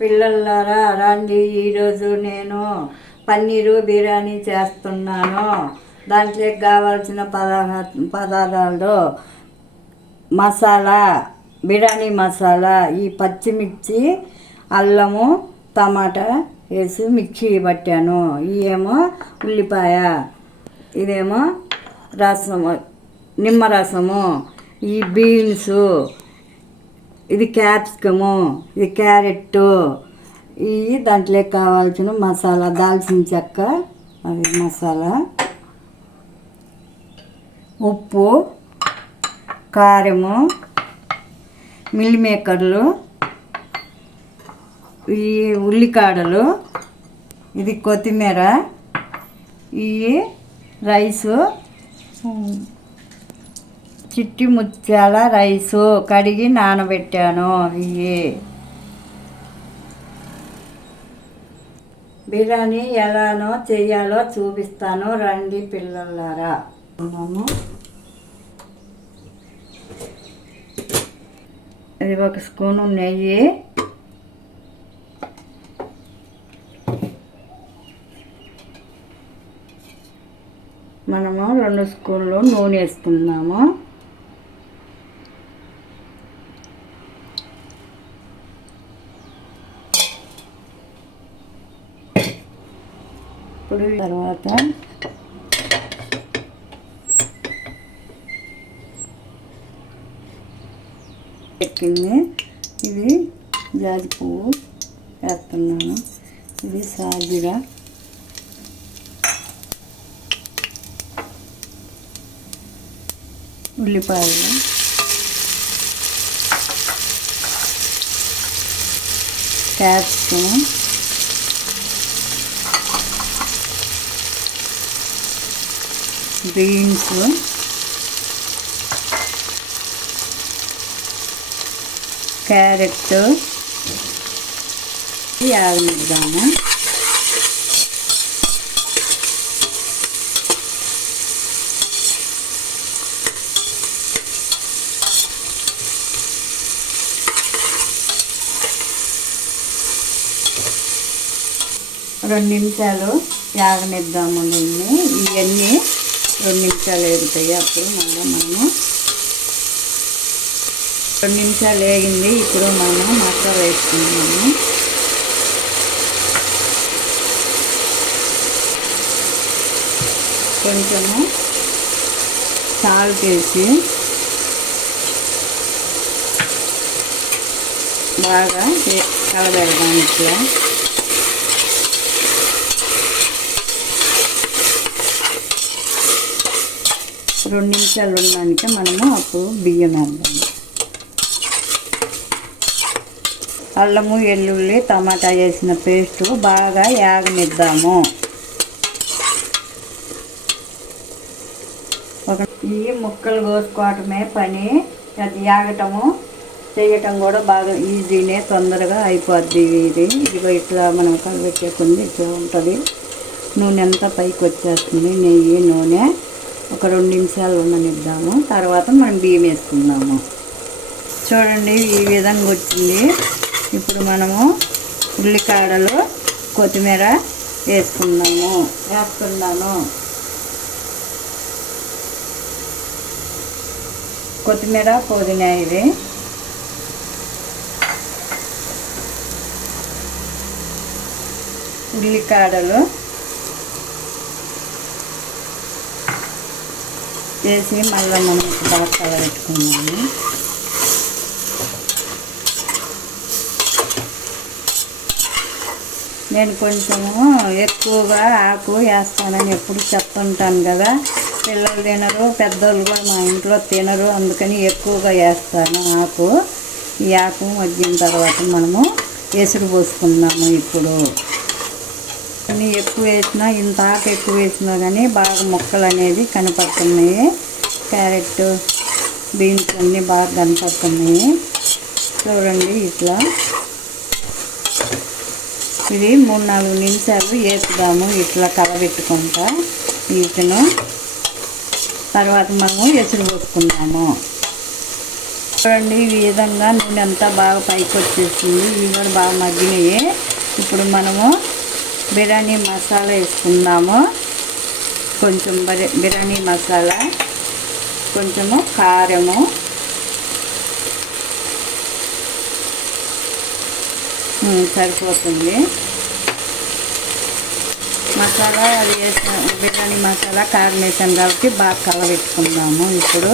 పిల్లలారా రండి, ఈరోజు నేను పన్నీరు బిర్యానీ చేస్తున్నాను. దాంట్లోకి కావాల్సిన పదార్థాలు మసాలా, బిర్యానీ మసాలా, ఈ పచ్చిమిర్చి, అల్లము, టమాటా వేసి మిక్సీ పట్టాను. ఇవేమో ఉల్లిపాయ, ఇదేమో రసము, నిమ్మరసము, ఈ బీన్సు, ఇది క్యాప్సికము, ఇది క్యారెట్, ఇవి దాంట్లో కావాల్సిన మసాలా, దాల్చిన చెక్క, అది మసాలా, ఉప్పు, కారము, మిల్ మేకర్లు, ఈ ఉల్లికాడలు, ఇది కొత్తిమీర, ఇవి రైసు, చిట్టి ముత్యాల రైసు కడిగి నానబెట్టాను. ఇవి బిర్యానీ ఎలానో చేయాలో చూపిస్తాను, రండి పిల్లలారా. ఇది 1 స్పూను నెయ్యి, మనము 2 స్పూన్లు నూనె వేసుకుందాము. ఇప్పుడు తర్వాత ఎక్కింది, ఇది జాజి పువ్వు వేస్తున్నాను, ఇది సాజీరా, ఉల్లిపాయలు, క్యాప్సికం, బీన్స్, క్యారెట్ యాగనిద్దాము. రెండు నిమిషాలు యాగనిద్దాము. దీన్ని ఇవన్నీ 2 నిమిషాలు వేగుతాయి. అప్పుడు మనము 2 నిమిషాలు వేగింది. ఇప్పుడు మనం మసాలా వేసుకున్నాము. కొంచెము సాల్ట్ వేసి బాగా కలబెడదాం. ఇట్లా 2 నిమిషాలు ఉండడానికి మనము అప్పుడు బియ్యం వేద్దాం. అల్లము, వెల్లుల్లి, టమాటా వేసిన పేస్టు బాగా యాగనిద్దాము. ఈ ముక్కలు కోసుకోవటమే పని, అది యాగటము చేయటం కూడా బాగా ఈజీనే, తొందరగా అయిపోద్ది. ఇదిగో ఇట్లా మనం కలబెట్టేకుంది ఇట్లా ఉంటుంది. నూనె అంతా పైకి వచ్చేస్తుంది, నెయ్యి నూనె. ఒక 2 నిమిషాలు ఉండనిద్దాము. తర్వాత మనం బియ్యం వేసుకుందాము. చూడండి, ఈ విధంగా వచ్చింది. ఇప్పుడు మనము ఉల్లికాడలు, కొత్తిమీర వేస్తున్నాను. కొత్తిమీర, పుదీనా, ఇది ఉల్లికాడలు వేసి మళ్ళీ మనం బాగా కలబెట్టుకున్నాము. నేను కొంచెము ఎక్కువగా ఆకు వేస్తానని ఎప్పుడు చెప్తుంటాను కదా. పిల్లలు తినరు, పెద్దోళ్ళు కూడా మా ఇంట్లో తినరు, అందుకని ఎక్కువగా వేస్తాను ఆకు. ఈ ఆకు మగ్గిన తర్వాత మనము ఎసురు పోసుకుందాము. ఇప్పుడు అన్నీ ఎక్కువ వేసినా, ఇంత ఆకు ఎక్కువ వేసినా కానీ బాగా మొక్కలు అనేది కనపడుతున్నాయి. క్యారెట్, బీన్స్ అన్నీ బాగా కనపడుతున్నాయి. చూడండి, ఇట్లా ఇది 3-4 నిమిషాలు వేపుదాము. ఇట్లా కలబెట్టుకుంటా వీటిను. తర్వాత మనము ఎసురు పోసుకుందాము. చూడండి ఈ విధంగా నూనె అంతా బాగా పైకి వచ్చేసింది. ఇవి కూడా బాగా మగ్గినాయి. ఇప్పుడు మనము బిర్యానీ మసాలా వేసుకుందాము. కొంచెం బిర్యానీ మసాలా, కొంచెము కారము, సరిపోతుంది. మసాలా అది వేసిన బిర్యానీ మసాలా కారం వేసాను కాబట్టి బాగా కలబెట్టుకుందాము. ఇప్పుడు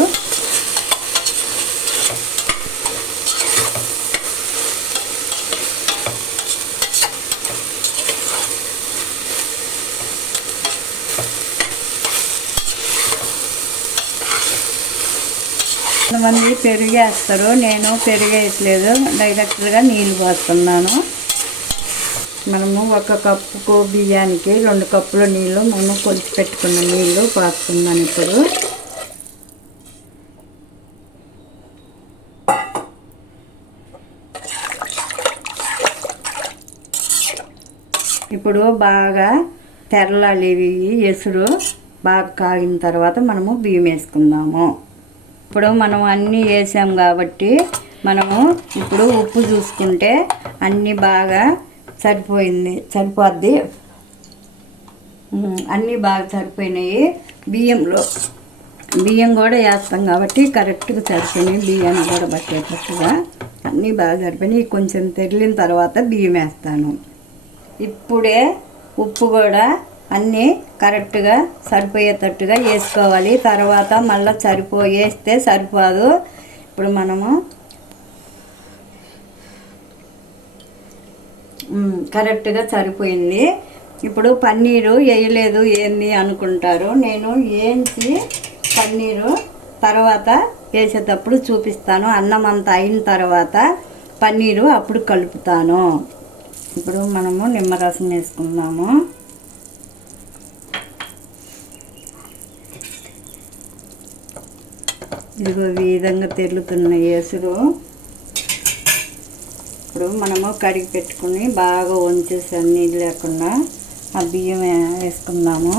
కొంతమంది పెరుగు వేస్తారు, నేను పెరుగు వేయట్లేదు, డైరెక్ట్గా నీళ్ళు పోస్తున్నాను. మనము 1 కప్పు బియ్యానికి 2 కప్పుల నీళ్ళు మనం కొలిచి పెట్టుకున్న నీళ్ళు పోస్తున్నాను. ఇప్పుడు బాగా తెరలాలి. ఎసురు బాగా కాగిన తర్వాత మనము బియ్యం వేసుకుందాము. ఇప్పుడు మనం అన్నీ వేసాం కాబట్టి మనము ఇప్పుడు ఉప్పు చూసుకుంటే అన్నీ బాగా సరిపోద్ది. అన్నీ బాగా సరిపోయినాయి. బియ్యం కూడా వేస్తాం కాబట్టి కరెక్ట్గా సరిపోయినాయి. బియ్యాన్ని కూడా పట్టేటట్టుగా అన్నీ బాగా సరిపోయినాయి. కొంచెం తెరిలిన తర్వాత బియ్యం వేస్తాను. ఇప్పుడే ఉప్పు కూడా అన్నీ కరెక్ట్గా సరిపోయేటట్టుగా వేసుకోవాలి. తర్వాత మళ్ళీ వేస్తే సరిపోదు. ఇప్పుడు మనము కరెక్ట్గా సరిపోయింది. ఇప్పుడు పన్నీరు వేయలేదు ఏంది అనుకుంటారు. నేను వేయించి పన్నీరు తర్వాత వేసేటప్పుడు చూపిస్తాను. అన్నం అంతా అయిన తర్వాత పన్నీరు అప్పుడు కలుపుతాను. ఇప్పుడు మనము నిమ్మరసం వేసుకుందాము. ఇదిగో ఈ విధంగా తెరులుతున్న ఎసురు. ఇప్పుడు మనము కడిగి పెట్టుకుని బాగా వంచేసి నీళ్ళు లేకుండా ఆ బియ్యం వేసుకుందాము.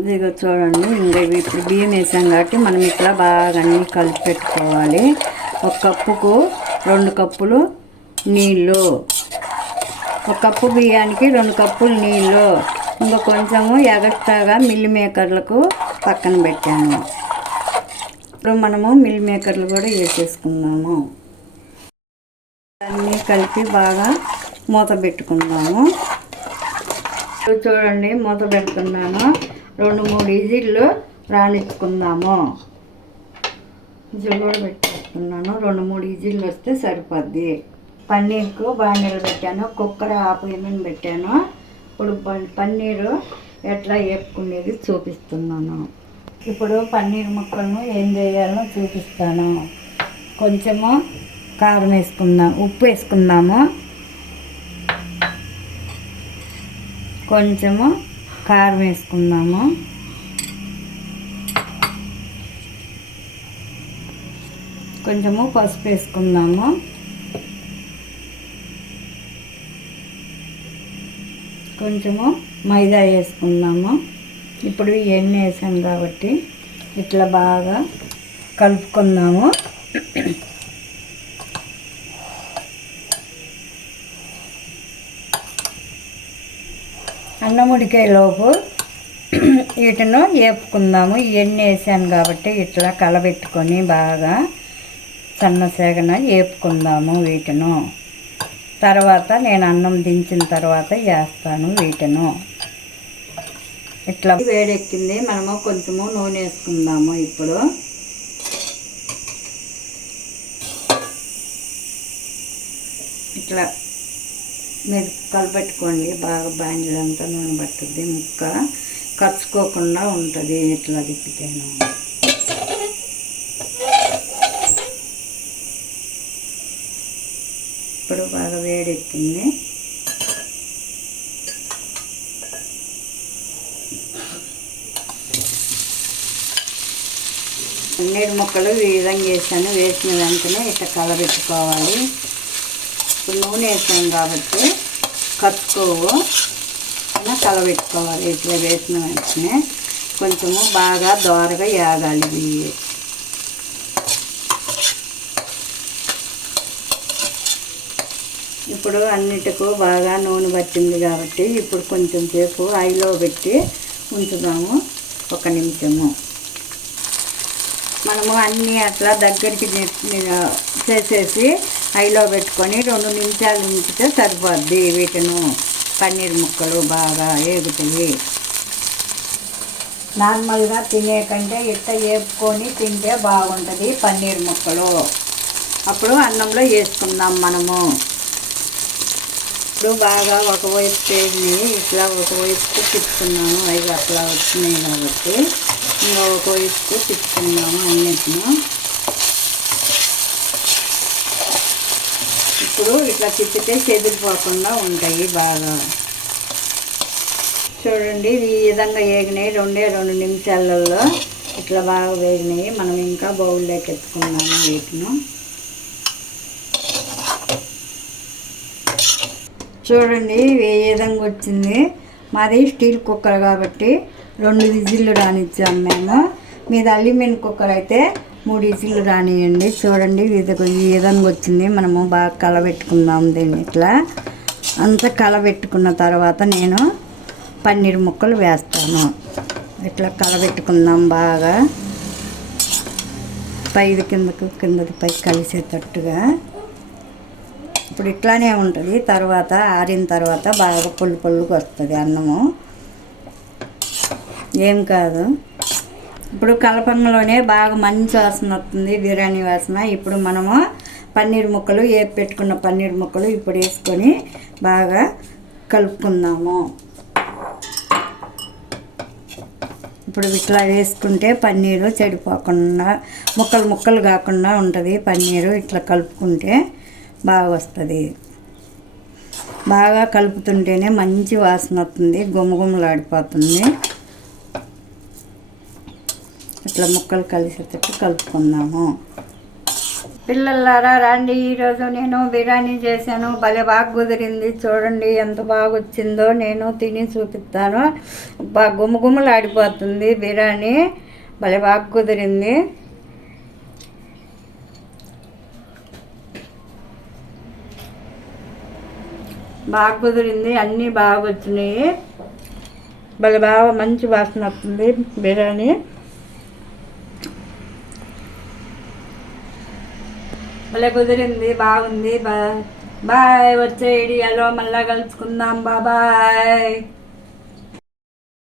ఇదిగో చూడండి, ఇంకా ఇప్పుడు బియ్యం వేసాం కాబట్టి మనం ఇట్లా బాగా అన్నీ కలిపి పెట్టుకోవాలి. 1 కప్పుకు 2 కప్పులు నీళ్ళు, 1 కప్పు బియ్యానికి 2 కప్పులు నీళ్ళు. ఇంకా కొంచెము ఎగస్ట్రాగా మిల్ మేకర్లకు పక్కన పెట్టాను. ఇప్పుడు మనము మిల్ మేకర్లు కూడా వేసేసుకుందాము. అన్నీ కలిపి బాగా మూత పెట్టుకుందాము. చూడండి, మూత పెడుతున్నాను. 2-3 విజిల్లు రానిచ్చుకుందాము. విజిల్ కూడా పెట్టేస్తున్నాను. 2-3 విజిల్లు వస్తే సరిపోద్ది. పన్నీర్కు బాండీలు పెట్టాను, కుక్కర్ ఆపేయమని పెట్టాను. ఇప్పుడు పన్నీరు ఎట్లా వేపుకునేది చూపిస్తున్నాను. ఇప్పుడు పన్నీర్ ముక్కలను ఏం చేయాలో చూపిస్తాను. కొంచెము కారం వేసుకుందాం, ఉప్పు వేసుకుందాము. కొంచెము కారం వేసుకుందాము. కొంచెము పసుపు వేసుకుందాము. కొంచెము మైదా వేసుకుందాము. ఇప్పుడు ఎన్ని వేసాం కాబట్టి ఇట్లా బాగా కలుపుకుందాము. అన్నం ఉడికేలోపు వీటిని వేపుకుందాము. ఇవన్నీ వేసాను కాబట్టి ఇట్లా కలబెట్టుకొని బాగా సన్నసేగన వేపుకుందాము వీటిను. తర్వాత నేను అన్నం దించిన తర్వాత వేస్తాను వీటిను. ఇట్లా వేడెక్కింది, మనము కొంచెము నూనె వేసుకుందాము. ఇప్పుడు ఇట్లా మీరు కలపెట్టుకోండి బాగా. బాండిలంతా నూనె పట్టుద్ది, ముక్క కరుచుకోకుండా ఉంటుంది ఇట్లా తిప్పితేను. ఇప్పుడు బాగా వేడెక్కింది. పన్నీర్ ముక్కలు ఈ విధంగా వేసాను. వేసిన వెంటనే ఇట్లా కలబెట్టుకోవాలి. ఇప్పుడు నూనె వేసాం కాబట్టి కలుపుకోవు కలబెట్టుకోవాలి. ఇట్లా వేసిన వెంటనే కొంచెము బాగా దోరగా వేగాలి ఇవి. ఇప్పుడు అన్నిటికీ బాగా నూనె పట్టింది కాబట్టి ఇప్పుడు కొంచెం సేపు హైలో పెట్టి ఉంచుదాము. 1 నిమిషము. మనము అన్నీ అట్లా దగ్గరికి చేసేసి హైలో పెట్టుకొని 2 నిమిషాలు ఉంచితే సరిపోద్ది. వీటిను పన్నీర్ ముక్కలు బాగా వేగుతాయి. నార్మల్గా తినే కంటే ఇట్లా వేపుకొని తింటే బాగుంటుంది పన్నీర్ ముక్కలు. అప్పుడు అన్నంలో వేసుకుందాం మనము. ఇప్పుడు బాగా ఒకవైపు పేరుని ఇట్లా ఒకవైపుకు తిప్పుకున్నాము. అవి అట్లా వచ్చినాయి కాబట్టి ఇంకొక వైపుకు తిప్పుకున్నాము అన్నిటిని. ఇప్పుడు ఇట్లా తిప్పితే చెదిరిపోకుండా ఉంటాయి బాగా. చూడండి ఈ విధంగా వేగినాయి. 2 నిమిషాలలో ఇట్లా బాగా వేగినాయి. మనం ఇంకా బౌల్లోకి ఎత్తుకున్నాము వీటిని. చూడండి ఏ విధంగా వచ్చింది. మాది స్టీల్ కుక్కర్ కాబట్టి 2 విజిల్లు రానిచ్చాము మేము. మీది అల్యూమినియం కుక్కర్ అయితే 3 విజిల్లు రానియండి. చూడండి ఈ విధంగా వచ్చింది. మనము బాగా కలబెట్టుకుందాం దీన్ని. ఇట్లా అంతా కలబెట్టుకున్న తర్వాత నేను పన్నీర్ ముక్కలు వేస్తాను. ఇట్లా కలబెట్టుకుందాం బాగా. పైది కిందది పై కలిసేటట్టుగా. ఇప్పుడు ఇట్లానే ఉంటుంది. తర్వాత ఆరిన తర్వాత బాగా పొల్లుగా వస్తుంది అన్నము. ఏం కాదు. ఇప్పుడు కలపంలోనే బాగా మంచి వాసన వస్తుంది, బిర్యానీ వాసన. ఇప్పుడు మనము పన్నీర్ ముక్కలు పెట్టుకున్న పన్నీర్ ముక్కలు ఇప్పుడు వేసుకొని బాగా కలుపుకుందాము. ఇప్పుడు ఇట్లా వేసుకుంటే పన్నీరు చెడిపోకుండా ముక్కలు కాకుండా ఉంటుంది. పన్నీరు ఇట్లా కలుపుకుంటే బాగా వస్తుంది. బాగా కలుపుతుంటేనే మంచి వాసన వస్తుంది, గుమగుమలాడిపోతుంది. ఇట్లా ముక్కలు కలిసేటట్టు కలుపుకుందాము. పిల్లలారా రండి, ఈరోజు నేను బిర్యానీ చేశాను. భలే బాగా కుదిరింది. చూడండి ఎంత బాగా వచ్చిందో. నేను తిని చూపిస్తాను. బాగా గుమగుమలాడిపోతుంది బిర్యానీ. భలే బాగా కుదిరింది. బాగా కుదిరింది. అన్నీ బాగా వచ్చినాయి. భలే బాగా మంచి వాసన వస్తుంది బిర్యానీ. భలే కుదిరింది, బాగుంది. బాయ్. వచ్చే వీడియోలో మళ్ళీ కలుసుకుందాం. బాయ్.